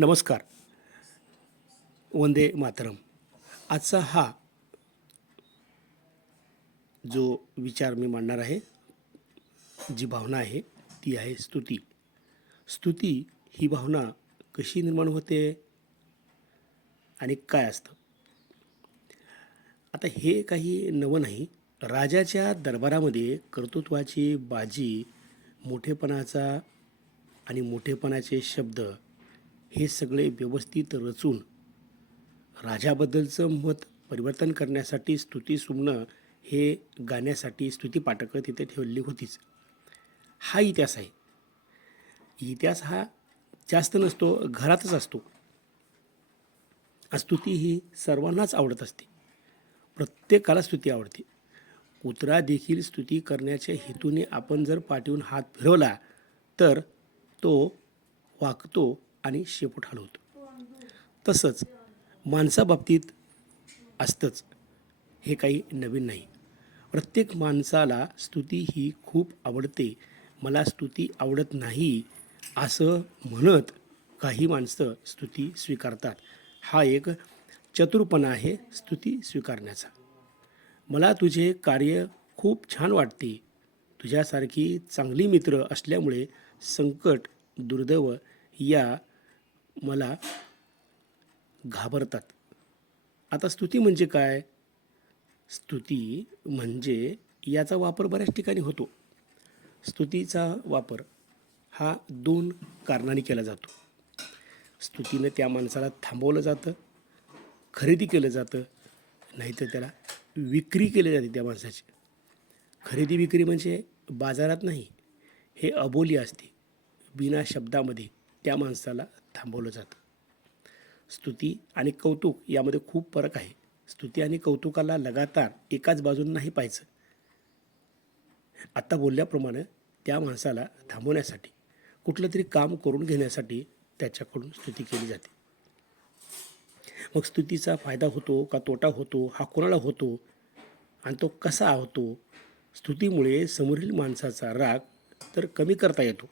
नमस्कार. वंदे मातरम. आजचा हा जो विचार मी मांडणार आहे, जी भावना आहे ती आहे स्तुती. स्तुती ही भावना कशी निर्माण होते आणि काय असतं? आता हे काही नवं नाही. राजाच्या दरबारामध्ये कर्तृत्वाची बाजी, मोठेपणाचा आणि मोठेपणाचे शब्द हे सगळे व्यवस्थित रचून राजाबद्दलचं मत परिवर्तन करण्यासाठी स्तुती सुमनं हे गाण्यासाठी स्तुतीपाठकं तिथे ठेवलेली होतीच. हा इतिहास आहे. इतिहास हा जास्त नसतो, घरातच असतो. स्तुती ही सर्वांनाच आवडत असते. प्रत्येकाला स्तुती आवडते. कुत्रा देखील स्तुती करण्याच्या हेतूने आपण जर पाठीवरून हात फिरवला तर तो वाकतो आणि शेपूट हलवतो. तसंच माणसाबाबतीत असतंच. हे काही नवीन नाही. प्रत्येक माणसाला स्तुती ही खूप आवडते. मला स्तुती आवडत नाही असं म्हणत काही माणसं स्तुती स्वीकारतात. हा एक चतुरपणा आहे स्तुती स्वीकारण्याचा. मला तुझे कार्य खूप छान वाटते. तुझ्यासारखी चांगली मित्र असल्यामुळे संकट, दुर्दैव या मला घाबरतात. आता स्तुती म्हणजे काय? स्तुती म्हणजे याचा वापर बऱ्याच ठिकाणी होतो. स्तुतीचा वापर हा 2 कारणांनी केला जातो. स्तुतीनं त्या माणसाला थांबवलं जातं, खरेदी केलं जातं, नाहीतर त्याला विक्री केली जाते त्या माणसाची. खरेदी विक्री म्हणजे बाजारात नाही, हे अबोली असते. बिना शब्दामध्ये त्या माणसाला थांबवलं जातं. स्तुती आणि कौतुक यामध्ये खूप फरक आहे. स्तुती आणि कौतुकाला लगातार एकाच बाजूने नाही पाहायचं. आत्ता बोलल्याप्रमाणे त्या माणसाला थांबवण्यासाठी, कुठलं तरी काम करून घेण्यासाठी त्याच्याकडून स्तुती केली जाते. मग स्तुतीचा फायदा होतो का तोटा होतो, हा कोणाला होतो आणि तो कसा होतो? स्तुतीमुळे समोरील माणसाचा राग तर कमी करता येतो.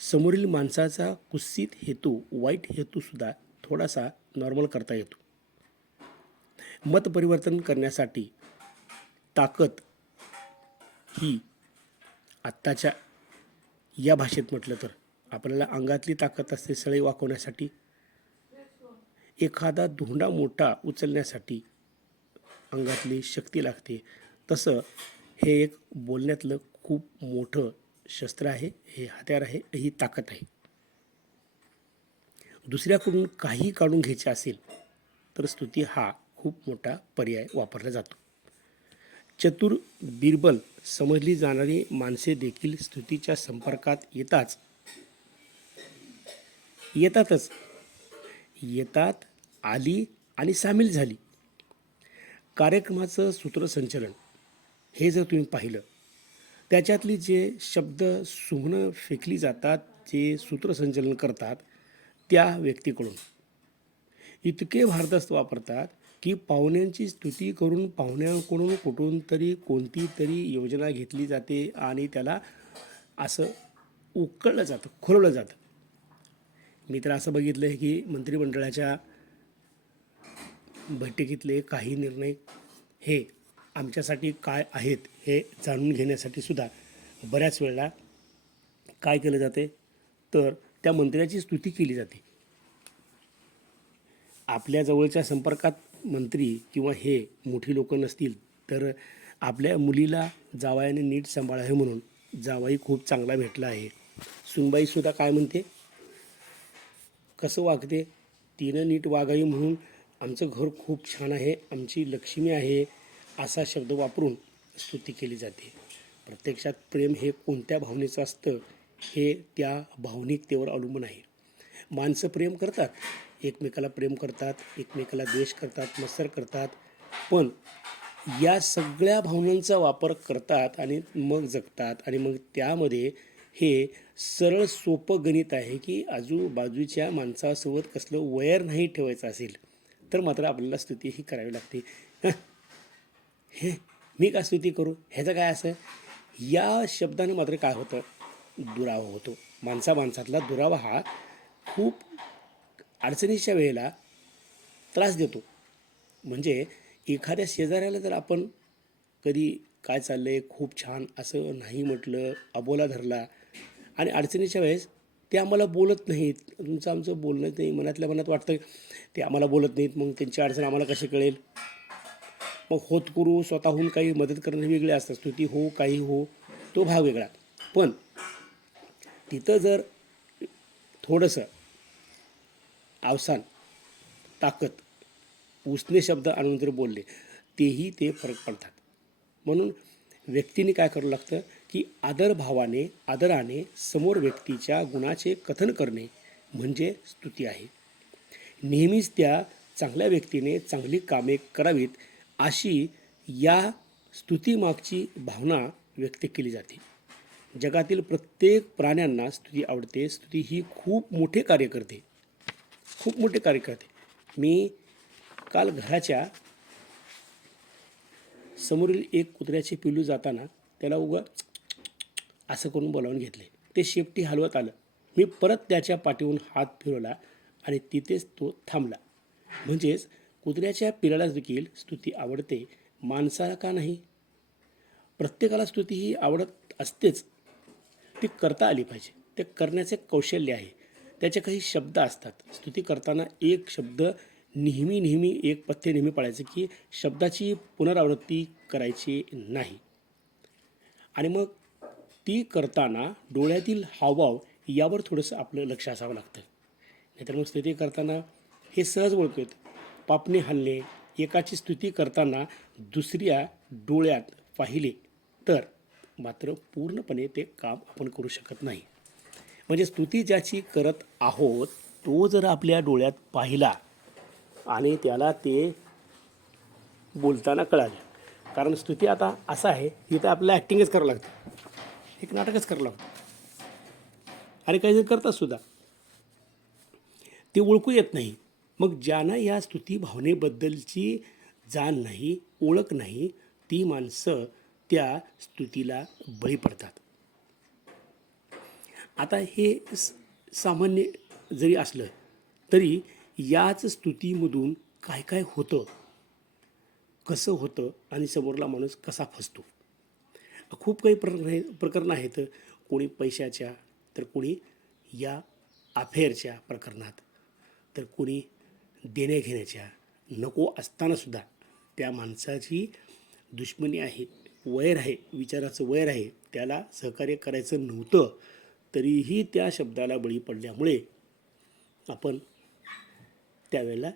समोरील माणसाचा कुत्सित हेतू, वाईट हेतूसुद्धा थोडासा नॉर्मल करता येतो. मत परिवर्तन करण्यासाठी ताकद ही आत्ताच्या या भाषेत म्हटलं तर आपल्याला अंगातली ताकद असते सळई वाकवण्यासाठी, एखादा धोंडा मोठा उचलण्यासाठी अंगातली शक्ती लागते. तसं हे एक बोलण्यातलं खूप मोठं शस्त्र आहे, हे हत्यार आहे, ही ताकद आहे. दुसऱ्याकडून काही काढून घ्यायचे असेल तर स्तुती हा खूप मोठा पर्याय वापरला जातो. चतुर, बिरबल समजली जाणारी माणसे देखील स्तुतीच्या संपर्कात येतात, आली आणि सामील झाली. कार्यक्रमाचं सूत्रसंचलन हे जर तुम्ही पाहिलं, त्याच्यातली जे शब्द सुमनं फेकली जातात, जे सूत्रसंचलन करतात त्या व्यक्तीकडून इतके भारदस्त वापरतात की पाहुण्यांची स्तुती करून पाहुण्यांकडून कुठून तरी कोणती तरी योजना घेतली जाते आणि त्याला असं उकळलं जातं, खुरवलं जातं. मी तर असं बघितलं आहे की मंत्रिमंडळाच्या बैठकीतले काही निर्णय हे आमच्यासाठी काय आहेत हे जाणून घेण्यासाठी सुद्धा बऱ्याच वेळेला काय केलं जाते तर त्या मंत्र्याची स्तुती केली जाते. आपल्या जवळच्या संपर्कात मंत्री किंवा हे मोठी लोकं नसतील तर आपल्या मुलीला जावयाने नीट सांभाळावे म्हणून जावई खूप चांगला भेटला आहे, सुनबाईसुद्धा काय म्हणते, कसं वागते, तिनं नीट वागावी म्हणून आमचं घर खूप छान आहे, आमची लक्ष्मी आहे, असा शब्द वापरून स्तुती केली जाते. प्रत्यक्षात प्रेम हे कोणत्या भावनेचं असतं हे त्या भावनिकतेवर अवलंबून आहे. माणसं प्रेम करतात, एकमेकाला प्रेम करतात, एकमेकाला द्वेष करतात, मत्सर करतात, पण या सगळ्या भावनांचा वापर करतात आणि मग जगतात. आणि मग त्यामध्ये हे सरळ सोपं गणित आहे की आजूबाजूच्या माणसासोबत कसलं वैर नाही ठेवायचं असेल तर मात्र आपल्याला स्तुती ही करावी लागते. हे मी का स्तुती करू, ह्याचं काय असं, या शब्दानं मात्र काय होतं, दुरावा होतो. माणसातला दुरावा हा खूप अडचणीच्या वेळेला त्रास देतो. म्हणजे एखाद्या शेजाऱ्याला जर आपण कधी काय चाललं आहे खूप छान असं नाही म्हटलं, अबोला धरला आणि अडचणीच्या वेळेस ते आम्हाला बोलत नाहीत, तुमचं आमचं बोलणं नाही, मनातल्या मनात वाटतं ते आम्हाला बोलत नाहीत, मग त्यांची अडचण आम्हाला कशी कळेल. मग होतकरू स्वतःहून काही मदत करणं वेगळे असतात, स्तुती हो काही हो तो भाग वेगळा. पण तिथं जर थोडंसं अवसान, ताकद, उसने शब्द आणून जर बोलले तेही ते फरक पडतात. म्हणून व्यक्तीने काय करावं लागतं की आदरभावाने आदराने समोर व्यक्तीच्या गुणाचे कथन करणे म्हणजे स्तुती आहे. नेहमीच त्या चांगल्या व्यक्तीने चांगली कामे करावीत अशी या स्तुतीमागची भावना व्यक्त केली जाते. जगातील प्रत्येक प्राण्यांना स्तुती आवडते. स्तुती ही खूप मोठे कार्य करते, खूप मोठे कार्य करते. मी काल घराच्या समोरील एक कुत्र्याचे पिल्लू जाताना त्याला असं करून बोलावून घेतले. ते शेपटी हलवत आलं. मी परत त्याच्या पाठीवरून हात फिरवला आणि तिथेच तो थांबला. म्हणजेच कुत्र्याच्या पिल्लाला देखील स्तुती आवडते. माणसाला का नाही? प्रत्येकाला स्तुती ही आवडत असतेच. ती करता आली पाहिजे. ते करण्याचे कौशल्य आहे. त्याचे काही शब्द असतात. स्तुती करताना एक शब्द नेहमी एक पथ्य नेहमी पाळायचं की शब्दाची पुनरावृत्ती करायची नाही. आणि मग ती करताना डोळ्यातील हावभाव यावर थोडंसं आपलं लक्ष असावं लागतं. नाहीतर मग स्तुती करताना हे सहज ओळखू येतं. पापणी हलणे, एकाची स्तुती करताना दुसऱ्या डोळ्यात पाहिले तर मात्र पूर्णपणे ते काम आपण करू शकत नाही. म्हणजे स्तुती ज्याची करत आहोत तो जर आपल्या डोळ्यात पाहिला आणि त्याला ते बोलताना कळालं. कारण स्तुती आता असं आहे तिथं आपल्याला ॲक्टिंगच करावं लागतं, एक नाटकच करावं लागतं. आणि काही जण करतात सुद्धा, ते ओळखू येत नाही. मग ज्यांना या स्तुती भावनेबद्दलची जाण नाही, ओळख नाही, ती माणसं त्या स्तुतीला बळी पडतात. आता हे सामान्य जरी असलं तरी याच स्तुतीमधून काय काय होतं, कसं होतं आणि समोरला माणूस कसा फसतो. खूप काही प्रकरणं आहेत. कोणी पैशाच्या, तर कोणी या अफेअरच्या प्रकरणात, तर कोणी देण्याघेण्याच्या, नको असतानासुद्धा त्या माणसाची दुश्मनी आहे, वैर आहे, विचाराचं वैर आहे, त्याला सहकार्य करायचं नव्हतं तरीही त्या शब्दाला बळी पडल्यामुळे आपण त्यावेळेला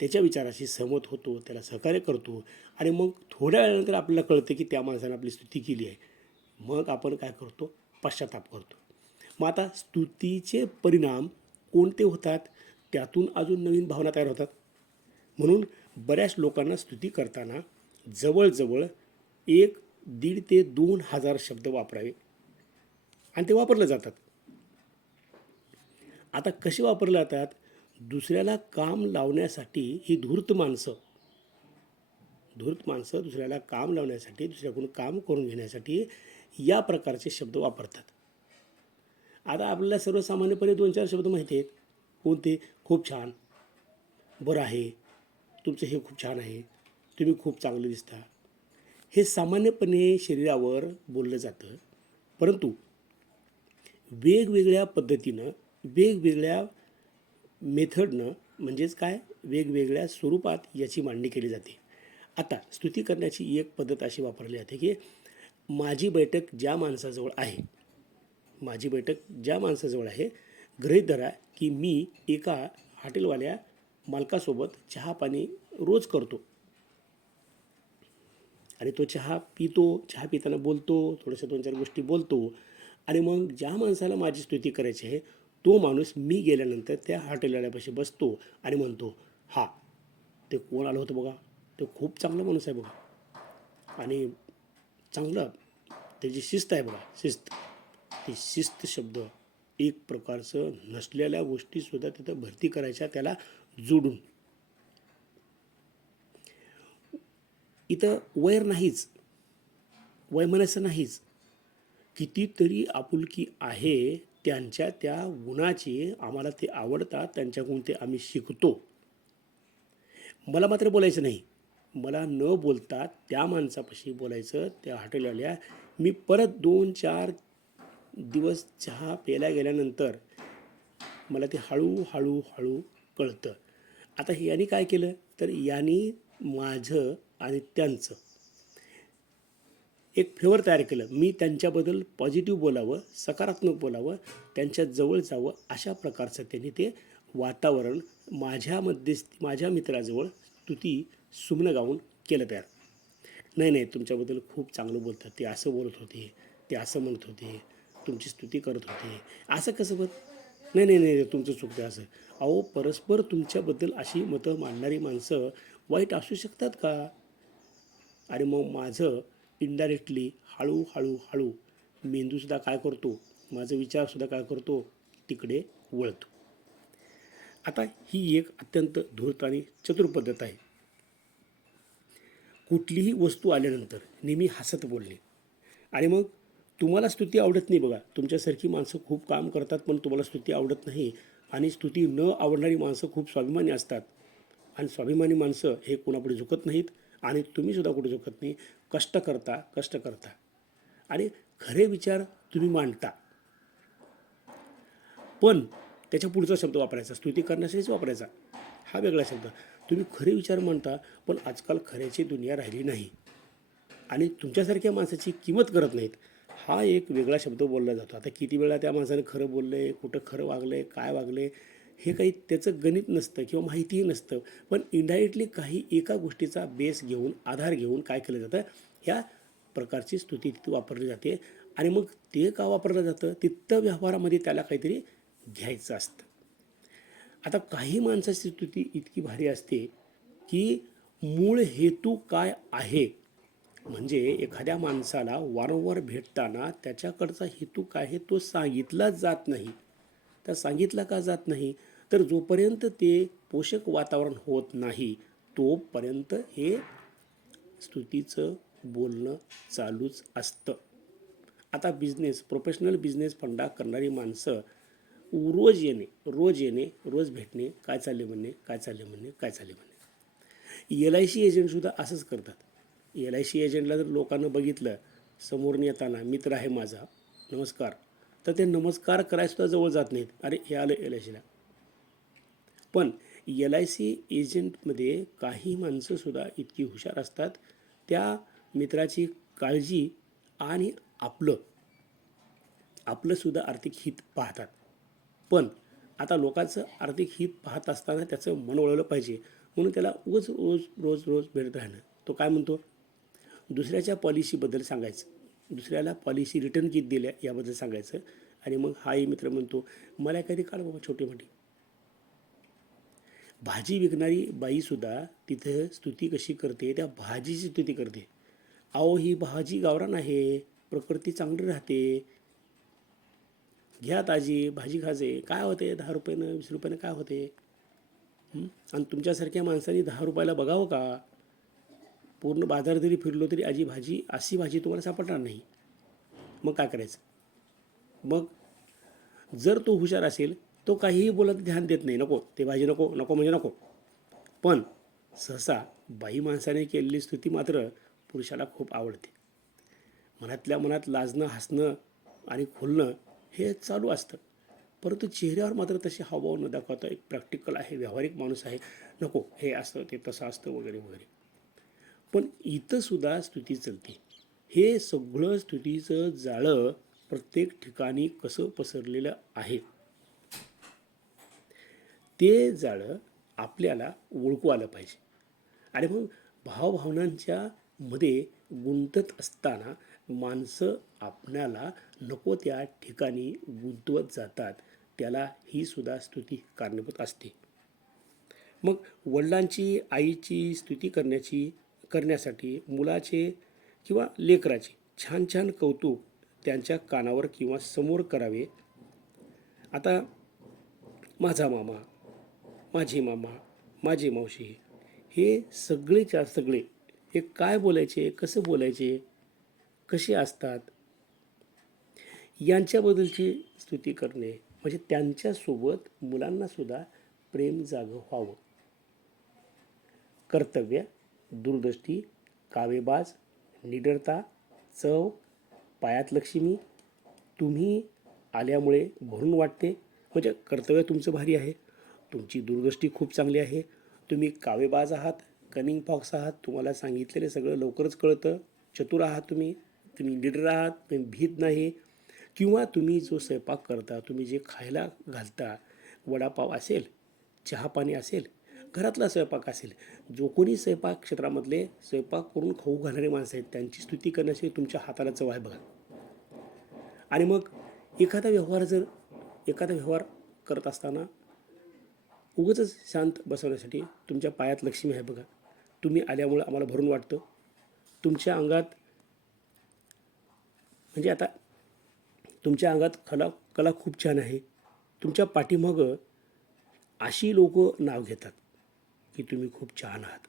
त्याच्या विचाराशी सहमत होतो, त्याला सहकार्य करतो आणि मग थोड्या वेळानंतर आपल्याला कळतं की त्या माणसाने आपली स्तुती केली आहे. मग आपण काय करतो? पश्चाताप करतो. मग आता स्तुतीचे परिणाम कोणते होतात? त्यातून अजून नवीन भावना तयार होतात. म्हणून बऱ्याच लोकांना स्तुती करताना जवळजवळ 1,500 ते 2,000 शब्द वापरावे आणि ते वापरले जातात. आता कसे वापरले जातात? दुसऱ्याला काम लावण्यासाठी ही धूर्त माणसं दुसऱ्याला काम लावण्यासाठी, दुसऱ्याकडून काम करून घेण्यासाठी या प्रकारचे शब्द वापरतात. आता आपल्याला सर्वसामान्यपणे 2-4 शब्द माहिती आहेत. कोणते? खूप छान, बरं आहे, तुमचं हे खूप छान आहे, तुम्ही खूप चांगले दिसता. हे सामान्यपणे शरीरावर बोललं जातं. परंतु वेगवेगळ्या पद्धतीनं, वेगवेगळ्या मेथडनं, म्हणजेच काय, वेगवेगळ्या स्वरूपात याची मांडणी केली जाते. आता स्तुती करण्याची एक पद्धत अशी वापरली जाते की माझी बैठक ज्या माणसाजवळ आहे, गृहीत धरा की मी एका हॉटेलवाल्या मालकासोबत चहा पाणी रोज करतो आणि तो चहा पिताना बोलतो, थोडंसं 2-4 गोष्टी बोलतो आणि मग ज्या माणसाला माझी स्तुती करायची आहे तो माणूस मी गेल्यानंतर त्या हॉटेलवाल्यापाशी बसतो आणि म्हणतो, हा ते कोण आलं होतं बघा, तो खूप चांगला माणूस आहे बघा आणि चांगलं त्याची शिस्त आहे बघा, शिस्त. ती शिस्त शब्द एक प्रकारचं नसलेल्या गोष्टीसुद्धा तिथं भरती करायच्या, त्याला जोडून. इथं वैर नाहीच, वैमनस्य नाहीच, कितीतरी आपुलकी आहे त्यांच्या त्या गुणाचे आम्हाला ते आवडतात, त्यांच्याकडून ते आम्ही शिकतो. मला मात्र बोलायचं नाही. मला न बोलता त्या माणसापाशी बोलायचं, त्या हॉटेलवाल्या. मी परत 2-4 दिवस चहा प्यायला गेल्यानंतर मला ते हळू कळतं. आता यांनी काय केलं, तर यांनी माझं आणि त्यांचं एक फेवर तयार केलं. मी त्यांच्याबद्दल पॉझिटिव्ह बोलावं, सकारात्मक बोलावं, त्यांच्या जवळ जावं, अशा प्रकारचं त्यांनी ते वातावरण माझ्या मित्राजवळ स्तुती सुमनं गाऊन केलं तयार. नाही नाही, तुमच्याबद्दल खूप चांगलं बोलतात, ते असं बोलत होते, ते असं म्हणत होते, तुमची स्तुती करत होते, असं कसं बघ. नाही नाही नाही, तुमचं चुकतं असं. अहो, परस्पर तुमच्याबद्दल अशी मतं मांडणारी माणसं वाईट असू शकतात का? आणि मग माझं इनडायरेक्टली हळू मेंदूसुद्धा काय करतो, माझा विचारसुद्धा काय करतो, तिकडे वळतो. आता ही एक अत्यंत धूर्त आणि चतुर पद्धत आहे. कुठलीही वस्तू आल्यानंतर नेहमी हसत बोलणे. आणि मग तुम्हाला स्तुती आवडत नाही बघा, तुमच्यासारखी माणसं खूप काम करतात पण तुम्हाला स्तुती आवडत नाही. आणि स्तुती न आवडणारी माणसं खूप स्वाभिमानी असतात. आणि स्वाभिमानी माणसं हे कोणापुढे झुकत नाहीत. आणि तुम्हीसुद्धा कुठे झुकत नाही. कष्ट करता आणि खरे विचार तुम्ही मांडता. पण त्याच्या पुढचा शब्द वापरायचा, स्तुती करण्यासाठीच वापरायचा, हा वेगळा शब्द. तुम्ही खरे विचार म्हणता, पण आजकाल खऱ्याची दुनिया राहिली नाही आणि तुमच्यासारख्या माणसाची किंमत करत नाहीत, हा एक वेगळा शब्द बोलला जातो. आता किती वेळा त्या माणसाने खरं बोललं आहे, कुठं खरं वागलं आहे, काय वागलं आहे, हे काही त्याचं गणित नसतं किंवा माहितीही नसतं. पण इनडायरेक्टली काही एका गोष्टीचा बेस घेऊन, आधार घेऊन काय केलं जातं, ह्या प्रकारची स्तुती तिथं वापरली जाते. आणि मग ते का वापरलं जातं, तिथं व्यवहारामध्ये त्याला काहीतरी घ्यायचं असतं. आता काही माणसाची स्तुती इतकी भारी असते की मूळ हेतू काय आहे, म्हणजे एखाद्या माणसाला वारंवार भेटताना त्याच्याकडचा हेतू काय आहे तो सांगितलाच जात नाही. तर सांगितला का जात नाही, तर जोपर्यंत ते पोषक वातावरण होत नाही तोपर्यंत हे स्तुतीचं बोलणं चालूच असतं. आता प्रोफेशनल बिझनेस फंडा करणारी माणसं रोज भेटणे, काय चालले म्हणणे. LIC एजंटसुद्धा असंच करतात. LIC एजंटला जर लोकांना बघितलं समोरून येताना, मित्र आहे माझा, नमस्कार, तर ते नमस्कार करायसुद्धा जवळ जात नाहीत. अरे हे आलं LICला. पण LIC एजंटमध्ये काही माणसंसुद्धा इतकी हुशार असतात, त्या मित्राची काळजी आणि आपलंसुद्धा आर्थिक हित पाहतात. पण आता लोकांचं आर्थिक हित पाहत असताना त्याचं मन वळवलं पाहिजे, म्हणून त्याला रोज भेटत राहणं. तो काय म्हणतो, दुसऱ्याच्या पॉलिसीबद्दल सांगायचं, दुसऱ्याला पॉलिसी रिटर्न किती दिल्या याबद्दल सांगायचं. आणि मग हाही मित्र म्हणतो, मला कधी काढ बाबा छोटी मोठी. भाजी विकणारी बाईसुद्धा तिथं स्तुती कशी करते, त्या भाजीची स्तुती करते. अहो, ही भाजी गावरान आहे, प्रकृती चांगली राहते, घ्या ताजी भाजी खाजे, काय होते 10 रुपयानं 20 रुपयानं काय होते. आणि तुमच्यासारख्या माणसांनी 10 रुपयाला बघावं का. पूर्ण बाजार जरी फिरलो तरी अशी भाजी तुम्हाला सापडणार नाही. मग काय करायचं. मग जर तो हुशार असेल तो काहीही बोलत ध्यान देत नाही, नको ते भाजी नको नको म्हणजे नको. पण सहसा बाई माणसाने केलेली स्तुती मात्र पुरुषाला खूप आवडते. मनातल्या मनात लाजणं, हसणं आणि खुलणं हे चालू असतं, परंतु चेहऱ्यावर मात्र तसे हावभाव न दाखवता एक प्रॅक्टिकल आहे, व्यावहारिक माणूस आहे, नको हे असतं ते तसं असतं वगैरे वगैरे. पण इथंसुद्धा स्तुती चलते. हे सगळं स्तुतीचं जाळं प्रत्येक ठिकाणी कसं पसरलेलं आहे, ते जाळं आपल्याला ओळखू आलं पाहिजे. आणि मग भावभावनांच्या मध्ये गुंतत असताना माणसं आपल्याला नको त्या ठिकाणी गुंतवत जातात, त्याला ही सुद्धा स्तुती कारणीभूत असते. मग वडिलांची, आईची स्तुती करण्यासाठी मुलाचे किंवा लेकराचे छान छान कौतुक त्यांच्या कानावर किंवा समोर करावे. आता माझा मामा, माझी मामा, माझी मावशी, हे सगळेच्या सगळे हे काय बोलायचे, कसं बोलायचे, कसे असतात, यांच्याबद्दलची स्तुती करणे म्हणजे त्यांच्यासोबत मुलांनासुद्धा प्रेम जागं व्हावं. कर्तव्य, दूरदृष्टी, कावेबाज, निडरता, चव, पायात लक्ष्मी, तुम्ही आल्यामुळे भरून वाटते. म्हणजे कर्तव्य तुमचं भारी आहे, तुमची दूरदृष्टी खूप चांगली आहे, तुम्ही कावेबाज आहात, कनिंग फॉक्स आहात, तुम्हाला सांगितलेलं सगळं लवकरच कळतं, चतुर आहात तुम्ही, तुम्ही निडर आहात, तुम्ही भीत नाही. किंवा तुम्ही जो स्वयंपाक करता, तुम्ही जे खायला घालता, वडापाव असेल, चहापाणी असेल, घरातला स्वयंपाक असेल, जो कोणी स्वयंपाक क्षेत्रामधले स्वयंपाक करून खाऊ घालणारे माणसं आहेत त्यांची स्तुती करण्याची तुमच्या हाताला चव आहे बघा. आणि मग एखादा व्यवहार करत असताना उगाचच शांत बसवण्यासाठी तुमच्या पायात लक्ष्मी आहे बघा, तुम्ही आल्यामुळं आम्हाला भरून वाटतं. तुमच्या अंगात म्हणजे आता तुमच्या अंगात कला खूप छान आहे. तुमच्या पाठीमागं अशी लोक नाव घेतात की तुम्ही खूप छान आहात.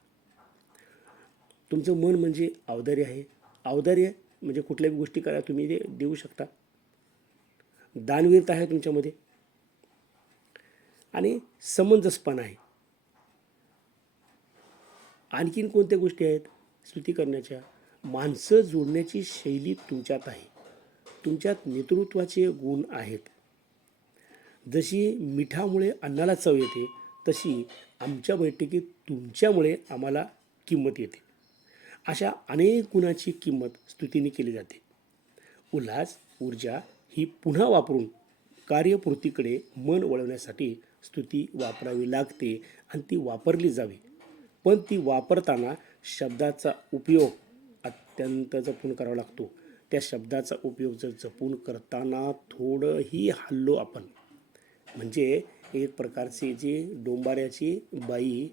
तुमचं मन म्हणजे औदार्य आहे. औदार्य म्हणजे कुठल्याही गोष्टी करा तुम्ही ते देऊ शकता. दानवीरता आहे तुमच्यामध्ये आणि समंजसपणा आहे. आणखीन कोणत्या गोष्टी आहेत स्तुती करण्याच्या? माणसं जोडण्याची शैली तुमच्यात आहे. तुमच्यात नेतृत्वाचे गुण आहेत. जशी मिठामुळे अन्नाला चव येते तशी आमच्या बैठकीत तुमच्यामुळे आम्हाला किंमत येते. अशा अनेक गुणाची किंमत स्तुतीने केली जाते. उल्हास ऊर्जा ही पुन्हा वापरून कार्यपूर्तीकडे मन वळवण्यासाठी स्तुती वापरावी लागते आणि ती वापरली जावी. पण ती वापरताना शब्दाचा उपयोग अत्यंत जपून करावा लागतो. त्या शब्दाचा उपयोग जर जपून करताना थोडंही हल्लो आपण म्हणजे एक प्रकारचे जे डोंबाऱ्याची बाई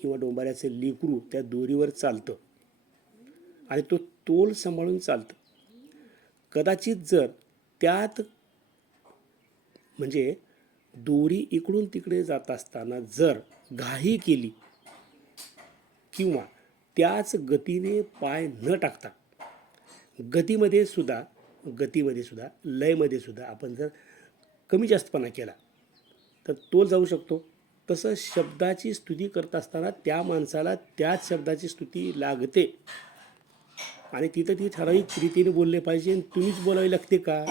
किंवा डोंबाऱ्याचे लेकरू त्या दोरीवर चालतं आणि तो तोल सांभाळून चालतं. कदाचित जर त्यात म्हणजे दोरी इकडून तिकडे जात असताना जर घाई केली किंवा त्याच गतीने पाय न टाकता गतीमध्ये सुद्धा लयमध्ये सुद्धा आपण जर कमी जास्तपणा केला तर तोल जाऊ शकतो. तसं शब्दाची स्तुती करत असताना त्या माणसाला त्याच शब्दाची स्तुती लागते आणि तिथं ती ठराविक रीतीने बोलले पाहिजे. आणि तुम्हीच बोलावी लागते का?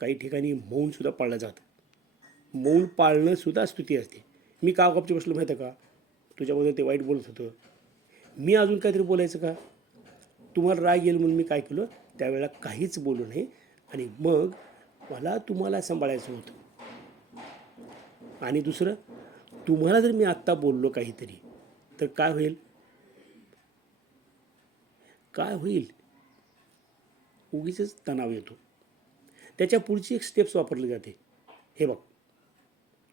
काही ठिकाणी मौनसुद्धा पाळलं जातं. मौन पाळणं सुद्धा स्तुती असते. मी का गपची बसलो माहिती आहे का? तुझ्याबद्दल ते वाईट बोलत होतं, मी अजून काहीतरी बोलायचं का? तुम्हाला राग येईल म्हणून मी काय केलं त्यावेळेला काहीच बोलू नये आणि मग मला तुम्हाला सांभाळायचं होतं. आणि दुसरं, तुम्हाला जर मी आत्ता बोललो काहीतरी तर काय होईल? उगीचच तणाव येतो. त्याच्या पुढची एक स्टेप्स वापरली जाते. हे बघ,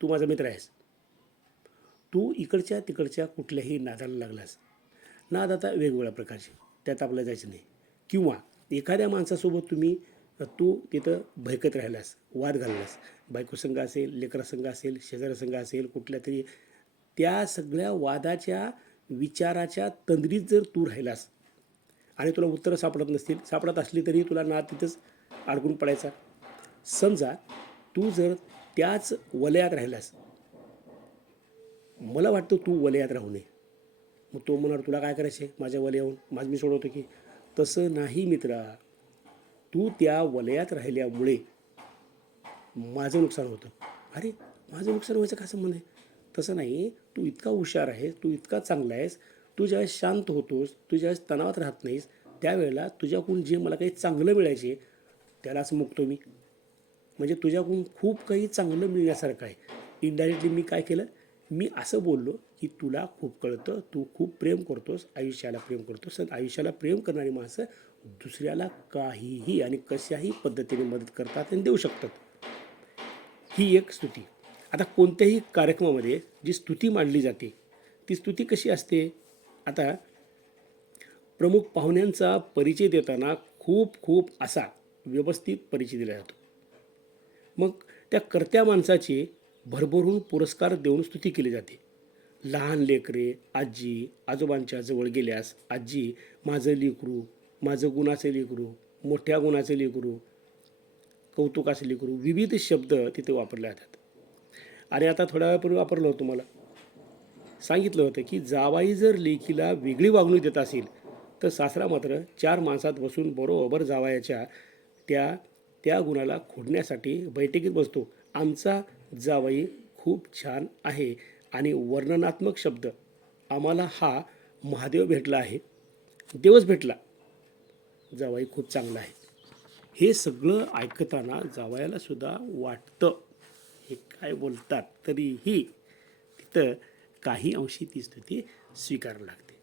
तू माझा मित्र आहेस, तू इकडच्या तिकडच्या कुठल्याही नादाला लागलास. नाद आता वेगवेगळ्या प्रकारचे, त्यात आपल्याला जायचं नाही. किंवा एखाद्या माणसासोबत तू तिथं भयकत राहिलास, वाद घाललास, बायकोसंघ असेल, लेकरासंघ असेल, शेजारासंघ असेल, कुठल्या तरी त्या सगळ्या वादाच्या विचाराच्या तंद्रीत जर तू राहिलास आणि तुला उत्तरं सापडत असली तरी तुला नाद तिथंच अडकून पडायचा. समजा तू जर त्याच वलयात राहिलास, मला वाटतं तू वलयात राहू नये. मग तो म्हणणार तुला काय करायचे माझ्या वलयाहून, माझं मी सोडवतो की. तसं नाही मित्रा, तू त्या वलयात राहिल्यामुळे माझं नुकसान होतं. अरे माझं नुकसान व्हायचं काय संबंध आहे? तसं नाही, तू इतका हुशार आहेस, तू इतका चांगला आहेस, तू ज्यावेळेस शांत होतोस, तू ज्यावेळेस तणावात राहत नाहीस त्यावेळेला तुझ्याकडून जे मला काही चांगलं मिळायचे त्यालाच मुकतो मी. म्हणजे तुझ्याकडून खूप काही चांगलं मिळण्यासारखं आहे. इनडायरेक्टली मी काय केलं, मी असं बोललो की तुला खूप कळतं, तू खूप प्रेम करतोस, आयुष्याला प्रेम करतोस. आणि आयुष्याला प्रेम करणारी माणसं दुसऱ्याला काहीही आणि कशाही पद्धतीने मदत करतात आणि देऊ शकतात. ही एक स्तुती. आता कोणत्याही कार्यक्रमामध्ये जी स्तुती मांडली जाते ती स्तुती कशी असते? आता प्रमुख पाहुण्यांचा परिचय देताना खूप असा व्यवस्थित परिचय दिला जातो. मग त्या कर्त्या माणसाची भरभरून पुरस्कार देऊन स्तुती केली जाते. लहान लेकरे आजी आजोबांच्या जवळ गेल्यास, आजी माझं लेकरू, माझं गुणाचं लेकरू, मोठ्या गुणाचं लेकरू, कौतुकास लेकरू, विविध शब्द तिथे वापरले जातात. आणि आता थोड्या वेळापूर्वी वापरलं होतं, मला सांगितलं होतं की जावाई जर लेकीला वेगळी वागणूक देत असेल तर सासरा मात्र 4 माणसात बसून बरोबर जावयाच्या त्या त्या गुणाला खोडण्यासाठी बैठकीत बसतो. आमचा जावई खूप छान आहे आणि वर्णनात्मक शब्द, आम्हाला हा महादेव भेटला आहे, देवच भेटला, जावई खूप चांगला आहे, हे सगळं ऐकताना जावयाला सुद्धा वाटतं हे काय बोलतात, तरीही तिथं काही अंशी ती स्तुती स्वीकारावी लागते.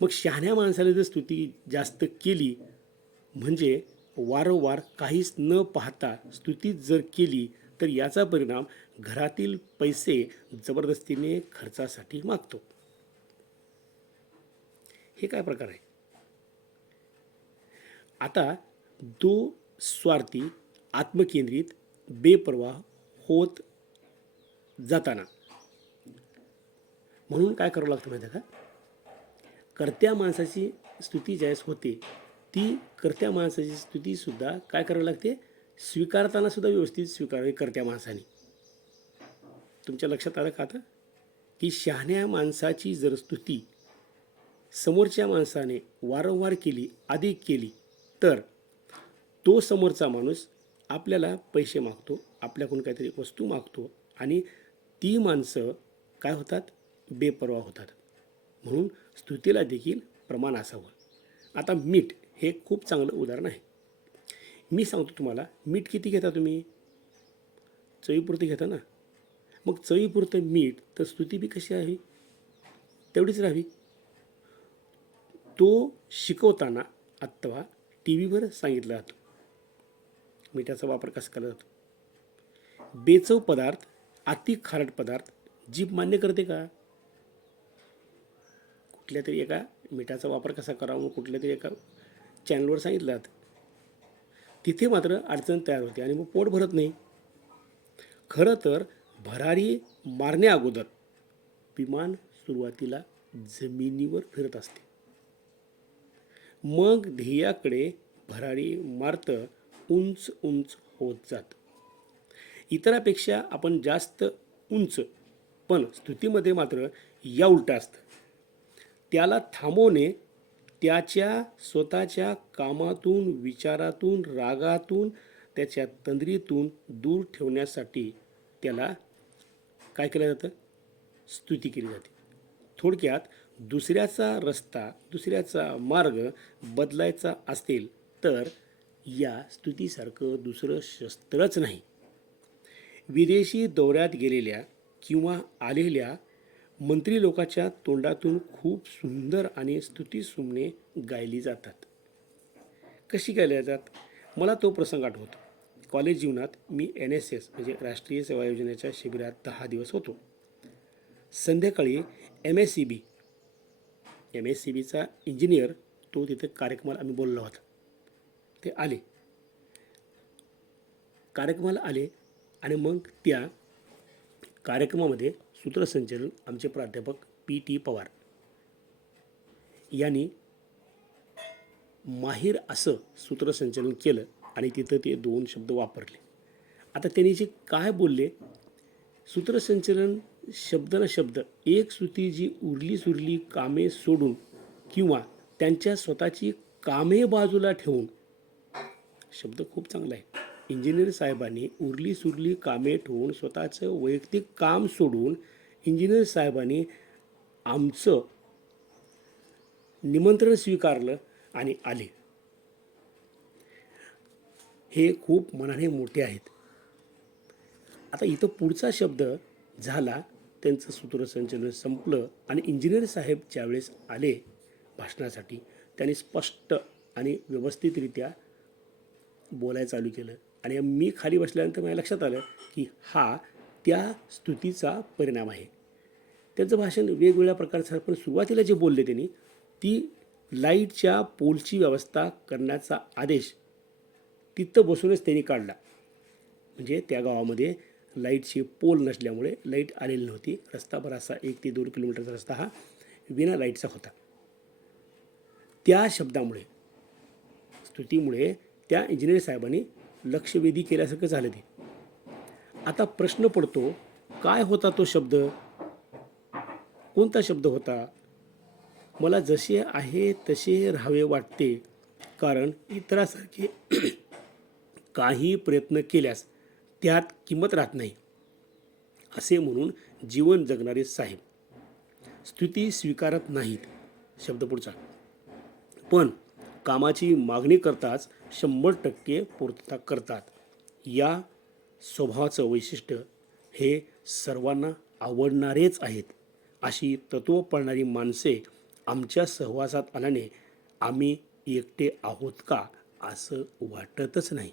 मग शहाण्या माणसाने जर स्तुती जास्त केली, म्हणजे वारंवार काहीच न पाहता स्तुती जर केली, तर याचा परिणाम घरातील पैसे जबरदस्तीने खर्चासाठी मागतो. हे काय प्रकार आहे? आता तो स्वार्थी, आत्मकेंद्रित, बेपर्वा होत जाताना म्हणून काय करावं लागतं माहिती आहे का? कर्त्या माणसाची स्तुती ज्यावेळेस होते, ती कर्त्या माणसाची स्तुतीसुद्धा काय करावी लागते, स्वीकारताना सुद्धा व्यवस्थित स्वीकारावी कर्त्या माणसाने. तुमच्या लक्षात आलं का आता की शहाण्या माणसाची जर स्तुती समोरच्या माणसाने वारंवार केली, अधिक केली, तर तो समोरचा माणूस आपल्याला पैसे मागतो, आपल्याकडून काहीतरी वस्तू मागतो आणि ती माणसं काय होतात, बेपर्वा होतात. म्हणून स्तुतीला देखील प्रमाण असावं. आता मीठ हे खूप चांगलं उदाहरण आहे. मी सांगतो तुम्हाला, मीठ किती घेता तुम्ही? चवीपुरतं घेता ना. मग चवीपुरतं मीठ, तर स्तुती बी कशी आहे तेवढीच राहावी. तो शिकवताना अथवा टी व्हीवर सांगितलं जातं मिठाचा वापर कसा केला जातो. बेचव पदार्थ, अति खारट पदार्थ जीभ मान्य करते का? कुठल्या तरी एका मिठाचा वापर कसा करावा म्हणून कुठल्या तरी एका चॅनलवर सांगितलं जातं. तिथे मात्र अडचण तयार होते आणि मग पोट भरत नाही. खरं तर भरारी मारण्या अगोदर विमान सुरुवातीला जमिनीवर फिरत असते, मग ध्येयाकडे भरारी मारतं उंच उंच होत जातं. इतरापेक्षा आपण जास्त उंच, पण स्तुतीमध्ये मात्र या उलटं असतं. त्याला थांबवणे त्याच्या स्वतःच्या कामातून, विचारातून, रागातून, त्याच्या तंद्रीतून दूर ठेवण्यासाठी त्याला काय केलं जातं, स्तुती केली जाते. थोडक्यात दुसऱ्याचा रस्ता, दुसऱ्याचा मार्ग बदलायचा असेल तर या स्तुतीसारखं दुसरं शस्त्रच नाही. विदेशी दौऱ्यात गेलेल्या किंवा आलेल्या मंत्री लोकांच्या तोंडातून खूप सुंदर आणि स्तुतीसुमने गायली जातात. कशी गायली जातात? मला तो प्रसंग आठवतो. कॉलेज जीवनात मी NSS म्हणजे राष्ट्रीय सेवा योजनेच्या शिबिरात 10 दिवस होतो. संध्याकाळी MSCBचा इंजिनियर तो तिथे कार्यक्रमाला आम्ही बोललो होता. ते आले, कार्यक्रमाला आले आणि मग त्या कार्यक्रमामध्ये सूत्रसंचालन आमचे प्राध्यापक PT पवार यांनी माहीर असं सूत्रसंचालन केलं आणि तिथं ते 2 शब्द वापरले. आता त्यांनी जे काय बोलले, सूत्रसंचालन शब्द ना शब्द, एक स्तुती जी उरली सुरली कामे सोडून किंवा त्यांच्या स्वतःची कामे बाजूला ठेवून, शब्द खूप चांगला आहे. इंजिनियर साहेबांनी उरली सुरली कामे ठेवून स्वतःचं वैयक्तिक काम सोडून इंजिनियर साहेबांनी आमचं निमंत्रण स्वीकारलं आणि आले. हे खूप मनाने मोठे आहेत. आता इथं पुढचा शब्द झाला, त्यांचं सूत्रसंचालन संपलं आणि इंजिनियर साहेब ज्यावेळेस आले भाषणासाठी, त्यांनी स्पष्ट आणि व्यवस्थितरित्या बोलायला चालू केलं आणि मी खाली बसल्यानंतर माझ्या लक्षात आलं की हा त्या स्तुतीचा परिणाम आहे. त्यांचं भाषण वेगवेगळ्या प्रकारचं, पण सुरुवातीला जे बोलले त्यांनी, ती लाईटच्या पोलची व्यवस्था करण्याचा आदेश तिथं बसूनच त्यांनी काढला. म्हणजे त्या गावामध्ये लाईटचे पोल नसल्यामुळे लाईट आलेली नव्हती. रस्ता बराचसा 1 ते 2 किलोमीटरचा रस्ता हा विना लाईटचा होता. त्या शब्दामुळे, स्तुतीमुळे त्या इंजिनियर साहेबांनी लक्षवेधी केल्यासारखं झालं ते. आता प्रश्न पडतो, काय होता तो शब्द? कोणता शब्द होता? मला जसे आहे तसे राहावे वाटते, कारण इतरांसारखे काही प्रयत्न केल्यास त्यात किंमत राहत नाही, असे म्हणून जीवन जगणारे साहेब स्तुती स्वीकारत नाहीत. शब्द पुढचा. पण कामाची मागणी करताच 100% पूर्तता करतात. या स्वभावाचं वैशिष्ट्य हे सर्वांना आवडणारेच आहेत. अशी तत्त्व पाळणारी माणसे आमच्या सहवासात आल्याने आम्ही एकटे आहोत का असं वाटतच नाही.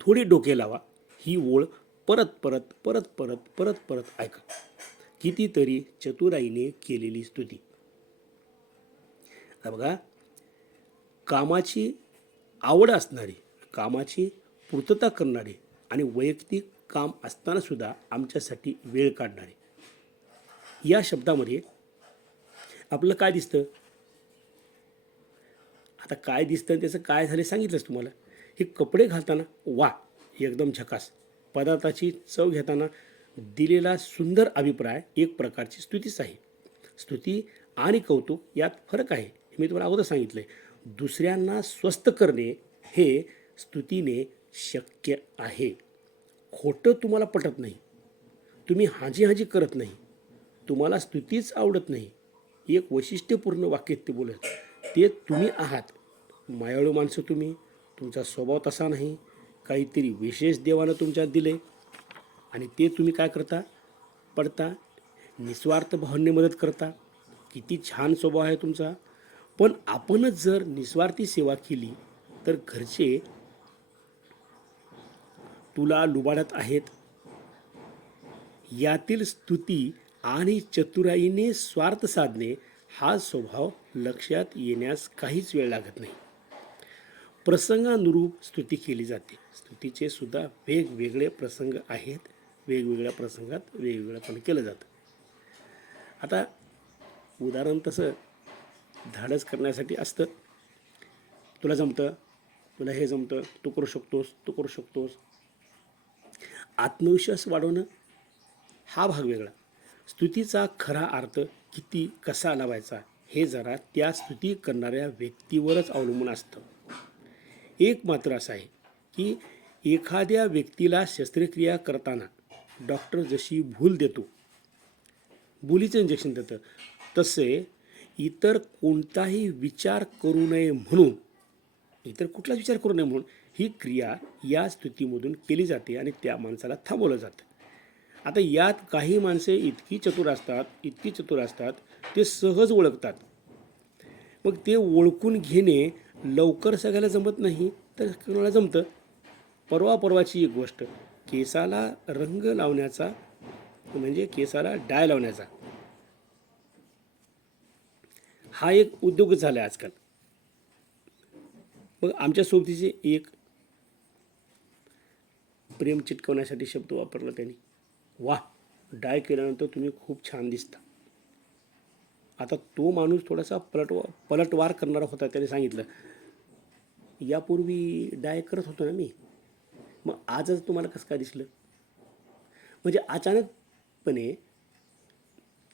थोडी डोके लावा. ही ओळ परत परत परत परत परत परत ऐका. कितीतरी चतुराईने केलेली स्तुती. आता बघा, कामाची आवड असणारी, कामाची पूर्तता करणारे आणि वैयक्तिक काम असताना सुद्धा आमच्यासाठी वेळ काढणारे, या शब्दामध्ये आपलं काय दिसतं? आता काय दिसतं त्याचं काय झालं सांगितलंच तुम्हाला. हे कपडे घालताना वा एकदम झकास, पदार्थाची चव घेताना दिलेला सुंदर अभिप्राय एक प्रकारची स्तुतीच आहे. स्तुती आणि कौतुक यात फरक आहे, हे मी तुम्हाला अगोदर सांगितलं आहे. दुसऱ्यांना स्वस्थ करणे हे स्तुतीने शक्य आहे. खोटं तुम्हाला पटत नाही, तुम्ही हाजी हाजी करत नाही, तुम्हाला स्तुतीच आवडत नाही, एक वैशिष्ट्यपूर्ण वाक्य ते बोलत, ते तुम्ही आहात. मायाळू माणसं तुम्ही, तुमचा स्वभाव तसा नाही, काहीतरी विशेष देवानं तुमच्यात दिले आणि ते तुम्ही काय करता? पडता, निस्वार्थ भावनेने मदत करता. किती छान स्वभाव आहे तुमचा. पण आपणच जर निस्वार्थी सेवा केली तर घरचे तुला लुबाडत आहेत. यातील स्तुती आणि चतुराईने स्वार्थ साधणे हा स्वभाव लक्षात येण्यास काहीच वेळ लागत नाही. प्रसंगानुरूप स्तुती केली जाते. स्तुतीचे सुद्धा वेगवेगळे प्रसंग आहेत, वेगवेगळ्या प्रसंगात वेगवेगळं केलं जातं. आता उदाहरण तसं धाडस करण्यासाठी असतं, तुला जमतं, तुला हे जमतं, तू करू शकतोस, तू करू शकतोस. आत्मविश्वास वाढवणं हा भाग वेगळा. स्तुतीचा खरा अर्थ किती कसा लावायचा हे जरा त्या स्तुती करणाऱ्या व्यक्तीवरच अवलंबून असतं. एक मात्र असं आहे की एखाद्या व्यक्तीला शस्त्रक्रिया करताना डॉक्टर जशी भूल देतो, भुलीचं इंजेक्शन देतं, तसे इतर कोणताही विचार करू नये म्हणून, इतर कुठलाच विचार करू नये म्हणून ही क्रिया या स्तुतीमधून केली जाते आणि त्या माणसाला थांबवलं जातं. आता यात काही माणसे इतकी चतुर असतात, इतकी चतुर असतात, ते सहज ओळखतात. मग ते ओळखून घेणे लवकर सगळ्याला जमत नाही, तर कोणाला जमतं. परवाची एक गोष्ट, केसाला रंग लावण्याचा म्हणजे केसाला डाय लावण्याचा हा एक उद्योगच झाला आहे आजकाल. मग आमच्या सोबतीचे एक प्रेम चिटकवण्यासाठी शब्द वापरला त्यांनी, वा डाय केल्यानंतर तुम्ही खूप छान दिसता. आता तो माणूस थोडासा पलटवार करणारा होता. त्याने सांगितलं, यापूर्वी डाय करत होतो ना मी, मग आजच तुम्हाला कसं काय दिसलं? म्हणजे अचानकपणे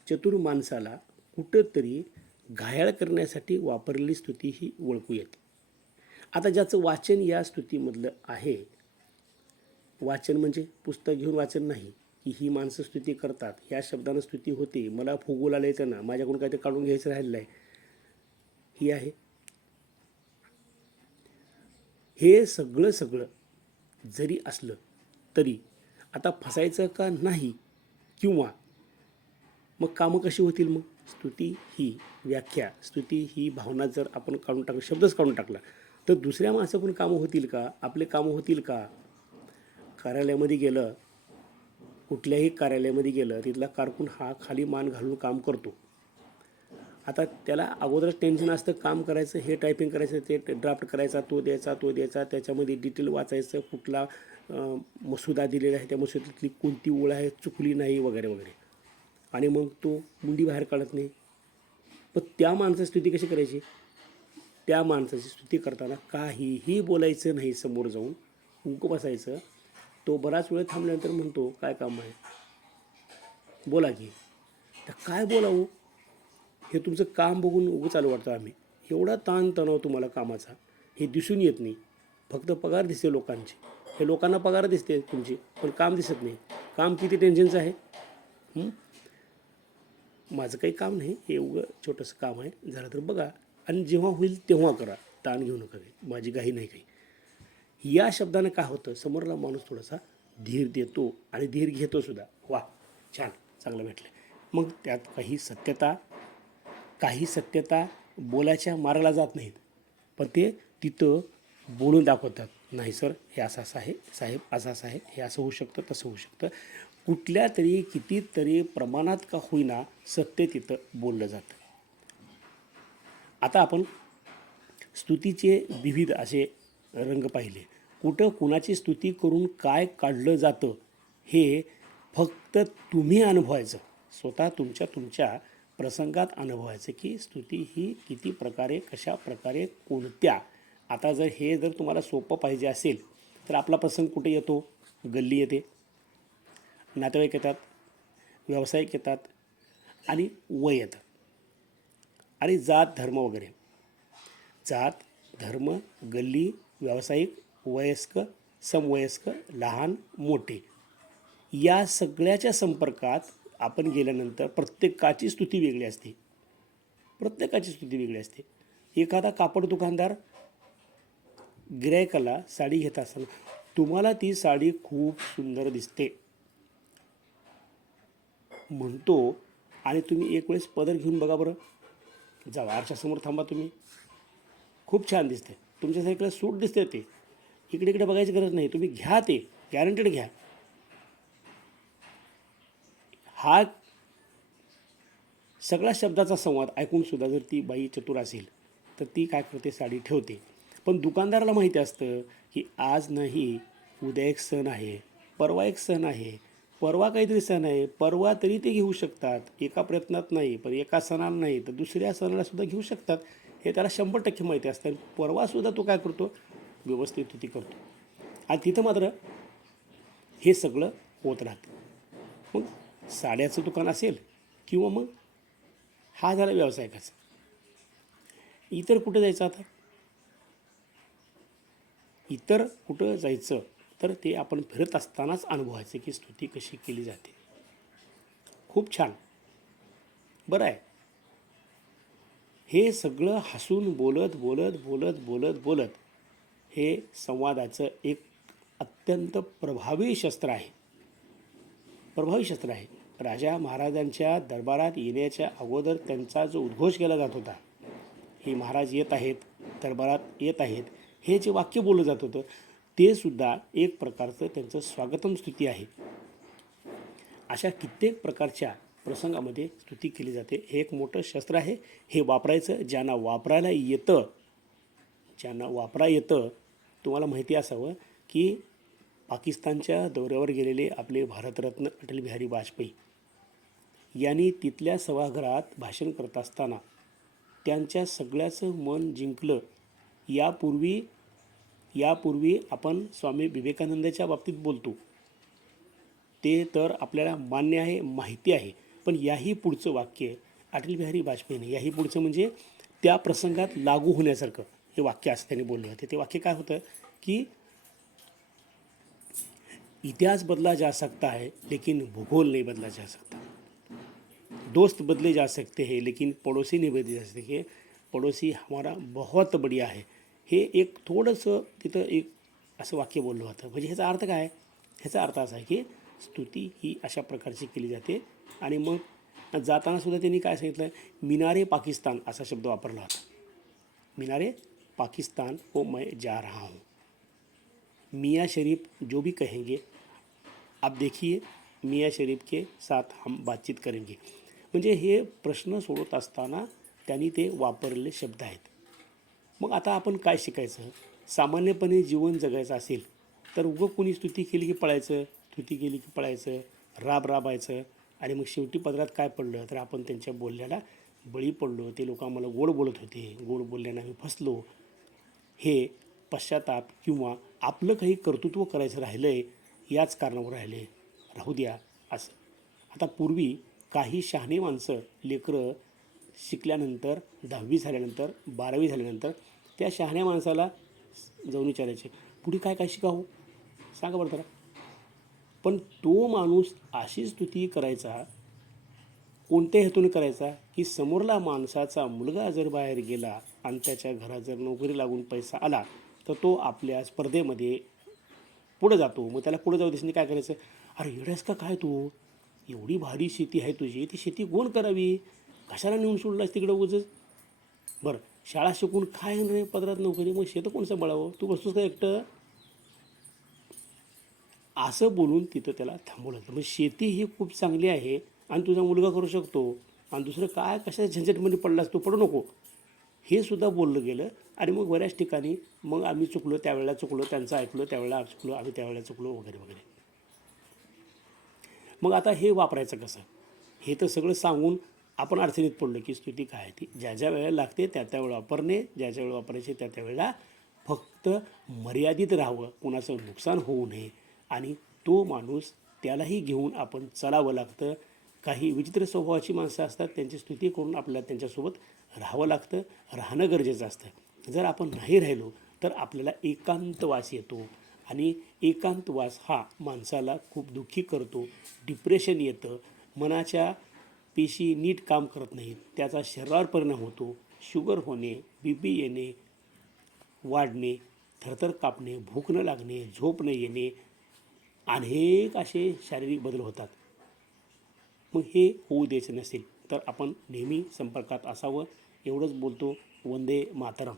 चतुर माणसाला कुठंतरी घायाळ करण्यासाठी वापरलेली स्तुती ही ओळखू येते. आता ज्याचं वाचन या स्तुतीमधलं आहे, वाचन म्हणजे पुस्तक घेऊन वाचन नाही की ही माणसं स्तुती करतात, ह्या शब्दानं स्तुती होते, मला फुगू आलं त्यांना, माझ्याकडून काय ते काढून घ्यायचं राहिलेलं आहे, ही आहे. हे सगळं जरी असलं तरी आता फसायचं का नाही, किंवा मग कामं कशी होतील? मग स्तुती ही व्याख्या, स्तुती ही भावना जर आपण काढून टाकलं, शब्दच काढून टाकला, तर दुसऱ्या माणसाकडून कामं होतील का? आपले कामं होतील का? कार्यालयामध्ये गेलं, कुठल्याही कार्यालयामध्ये गेलं, तिथला कारकून हा खाली मान घालून काम करतो. आता त्याला अगोदरच टेन्शन असतं, काम करायचं, हे टायपिंग करायचं, ते ड्राफ्ट करायचा, तो द्यायचा, त्याच्यामध्ये डिटेल वाचायचं, कुठला मसुदा दिलेला आहे, त्या मसुद्यातली कोणती ओळ आहे चुकली नाही वगैरे वगैरे, आणि मग तो मुंडी बाहेर काढत नाही. पण त्या माणसाची स्तुती कशी करायची? त्या माणसाची स्तुती करताना काहीही बोलायचं नाही, समोर जाऊन उगं बसायचं. तो बराच वेळ थांबल्यानंतर म्हणतो, काय काम आहे, बोला की. तर काय बोलावं, हे तुमचं काम बघून उगं चालू वाटतं. आम्ही एवढा ताणतणाव तुम्हाला कामाचा हे दिसून येत नाही. फक्त पगार दिसते लोकांची, हे लोकांना पगार दिसते तुमची, पण काम दिसत नाही. काम किती टेन्शनचं आहे. माझं काही काम नाही, हे उगं छोटंसं काम आहे, झालं तर बघा आणि जेव्हा होईल तेव्हा करा, ताण घेऊ नका, काही माझी काही नाही काही. या शब्दानं काय होतं, समोरला माणूस थोडासा धीर देतो आणि धीर घेतो सुद्धा. वा, छान, चांगलं भेटलं. मग त्यात काही सत्यता बोलायच्या मार्गाला जात नाहीत, पण ते तिथं बोलून दाखवतात. नाही सर, हे असं असं आहे, साहेब असं असं आहे, हे असं होऊ शकतं, तसं होऊ शकतं. कुठल्या तरी कितीतरी प्रमाणात का होईना सत्य तिथं बोललं जातं. आता आपण स्तुतीचे विविध असे रंग पाहिले. कुठं कुणाची स्तुती करून काय काढलं जातं हे फक्त तुम्ही अनुभवायचं, स्वतः तुमच्या प्रसंगात अनुभवायचं की स्तुती ही किती प्रकारे, कशा प्रकारे, कोणत्या. आता जर तुम्हाला सोपं पाहिजे असेल तर आपला प्रसंग कुठे येतो, गल्ली येते, नातेवाईक येतात, व्यावसायिक येतात आणि वय येतं आणि जात धर्म वगैरे. जात धर्म, गल्ली, व्यावसायिक, वयस्क, समवयस्क, लहान मोठे, या सगळ्याच्या संपर्कात आपण गेल्यानंतर प्रत्येकाची स्तुती वेगळी असते. प्रत्येकाची स्तुती वेगळी असते. एखादा कापड दुकानदार गिरायकाला साडी घेत असताना, तुम्हाला ती साडी खूप सुंदर दिसते म्हणतो आणि तुम्ही एक वेळेस पदर घेऊन बघा बरं, जावा आरशासमोर थांबा, तुम्ही खूप छान दिसते, तुमच्या साईडला सूट दिसते, ते इकडे इकडे बघायची गरज नाही, तुम्ही घ्या, ते गॅरंटेड घ्या. हा सगळ्या शब्दाचा संवाद ऐकूनसुद्धा जर ती बाई चतुर असेल तर ती काय करते, साडी ठेवते. पण दुकानदाराला माहिती असतं की आज नाही, उद्या एक सण आहे, परवा एक सण आहे, परवा काहीतरी सण आहे, परवा तरी ते घेऊ शकतात. एका प्रयत्नात नाही, पण एका सणाला नाही तर दुसऱ्या सणालासुद्धा घेऊ शकतात, हे त्याला 100% माहिती असतं. आणि परवासुद्धा तो काय करतो, व्यवस्थित स्तुती करतो. आणि तिथं मात्र हे सगळं होत राहतं. मग साड्याचं दुकान असेल किंवा मग हा झाला व्यावसायिकाचा. इतर कुठं जायचं, आता इतर कुठं जायचं तर ते आपण फिरत असतानाच अनुभवायचं की स्तुती कशी केली जाते. खूप छान, बरं आहे. हे सगळं हसून बोलत बोलत बोलत बोलत बोलत हे संवादाचं एक अत्यंत प्रभावी शस्त्र आहे. प्रभावी शस्त्र आहे. राजा महाराजांच्या दरबारात येण्याच्या अगोदर त्यांचा जो उद्घोष केला जात होता, हे महाराज येत आहेत, दरबारात येत आहेत, हे जे वाक्य बोललं जात होतं ते सुद्धा एक प्रकारचं त्यांचं स्वागतम स्तुती आहे. अशा कित्येक प्रकारच्या प्रसंगामध्ये स्तुती केली जाते. हे एक मोठं शस्त्र आहे. हे वापरायचं, ज्यांना वापरायला येतं तुम्हाला माहिती असावं की पाकिस्तानच्या दौऱ्यावर गेलेले आपले भारतरत्न अटल बिहारी वाजपेयी यांनी तिथल्या सभागृहात भाषण करत असताना त्यांच्या सगळ्याचं मन जिंकलं. यापूर्वी आपण स्वामी विवेकानंदाच्या बाबतीत बोलतो ते तर आपल्याला मान्य आहे, माहिती आहे, पण याही पुढचं वाक्य अटल बिहारी वाजपेयीने, याही पुढचं म्हणजे त्या प्रसंगात लागू होण्यासारखं हे वाक्य असं त्यांनी बोललं होतं. ते वाक्य काय होतं की इतिहास बदला जा सकता है लेकिन भूगोल नहीं बदला जा सकता. दोस्त बदले जा सकते हैं लेकिन पड़ोसी नहीं बदले जा सकते. पड़ोसी हमारा बहुत बढ़िया है. हे एक थोडंसं तिथं एक असं वाक्य बोललं होतं. म्हणजे ह्याचा अर्थ काय आहे, ह्याचा अर्थ असा आहे की स्तुती ही अशा प्रकारची केली जाते. आणि मग जातानासुद्धा त्यांनी काय सांगितलं, मिनारे पाकिस्तान असा शब्द वापरला होता. मिनारे पाकिस्तान को मैं जा रहा हूँ, मियाँ शरीफ जो भी कहेंगे आप देखिए, मियाँ शरीफ के साथ हम बातचीत करेंगे. म्हणजे हे प्रश्न सोडत असताना त्यांनी ते वापरलेले शब्द आहेत. मग आता आपण काय शिकायचं, सामान्यपणे जीवन जगायचं असेल तर उगं कोणी स्तुती केली की पळायचं, स्तुती केली की पळायचं, राबायचं आणि मग शेवटी पदरात काय पडलं तर आपण त्यांच्या बोलण्याला बळी पडलो, ते लोक आम्हाला गोड बोलत होते, गोड बोलल्यानं आम्ही फसलो, हे पश्चाताप किंवा आपलं काही कर्तृत्व करायचं राहिलं आहे याच कारणावर राहिले, राहू द्या असं. आता पूर्वी काही शहाणी माणसं लेकरं शिकल्यानंतर 10वी झाल्यानंतर 12वी झाल्यानंतर त्या शहाण्या माणसाला जाऊन विचारायचे, पुढे काय काय शिकावं सांगा बरं जरा. पण तो माणूस अशी स्तुती करायचा, कोणत्या हेतून करायचा, की समोरला माणसाचा मुलगा जर बाहेर गेला आणि त्याच्या घरात जर नोकरी लागून पैसा आला तर तो आपल्या स्पर्धेमध्ये पुढं जातो. मग त्याला पुढं जाऊ देशाने काय करायचं, अरे येड्यास का काय तू, एवढी भारी शेती आहे तुझी, ती शेती कोण करावी, कशाला नेऊन सोडलास तिकडं उजच, बरं शाळा शिकून काय रे पदरात नोकरी, मग शेतं कोण सांभाळावं, तू बसतोस का एकटं, असं बोलून तिथं त्याला थांबवलं लागतं. मग शेती ही खूप चांगली आहे आणि तुझा मुलगा करू शकतो आणि दुसरं काय कशा झंझटमध्ये पडलास तू, पडू नको, हे सुद्धा बोललं गेलं. आणि मग बऱ्याच ठिकाणी मग आम्ही चुकलो त्यावेळेला चुकलो, त्यांचं ऐकलो त्यावेळेला चुकलो, आम्ही त्यावेळेला चुकलो वगैरे वगैरे. मग आता हे वापरायचं कसं, हे तर सगळं सांगून आपण अडचणीत पडलो की स्तुती काय आहे ती ज्या ज्या वेळेला लागते त्या त्यावेळेला वापरणे, ज्या ज्या वेळेला वापरायचे त्या त्यावेळेला फक्त मर्यादित राहावं, कोणाचं नुकसान होऊ नये. आणि तो माणूस त्यालाही घेऊन आपण चालावं लागतं. काही विचित्र स्वभावाची माणसं असतात, त्यांची स्तुती करून आपल्याला त्यांच्यासोबत राहावं लागतं, राहणं गरजेचं असतं. जर आपण नाही राहिलो तर आपल्याला एकांतवास येतो आणि एकांतवास हा माणसाला खूप दुःखी करतो, डिप्रेशन येतं, मनाच्या पेशी नीट काम करत नाहीत, त्याचा शरीरावर परिणाम होतो, शुगर होणे, बी पी येणे, वाढणे, थरथर कापणे, भूक न लागणे, झोप न येणे, अनेक असे शारीरिक बदल होतात. मग हे होऊ द्यायचं नसेल तर आपण नेहमी संपर्कात असावं. एवढंच बोलतो. वंदे मातरम.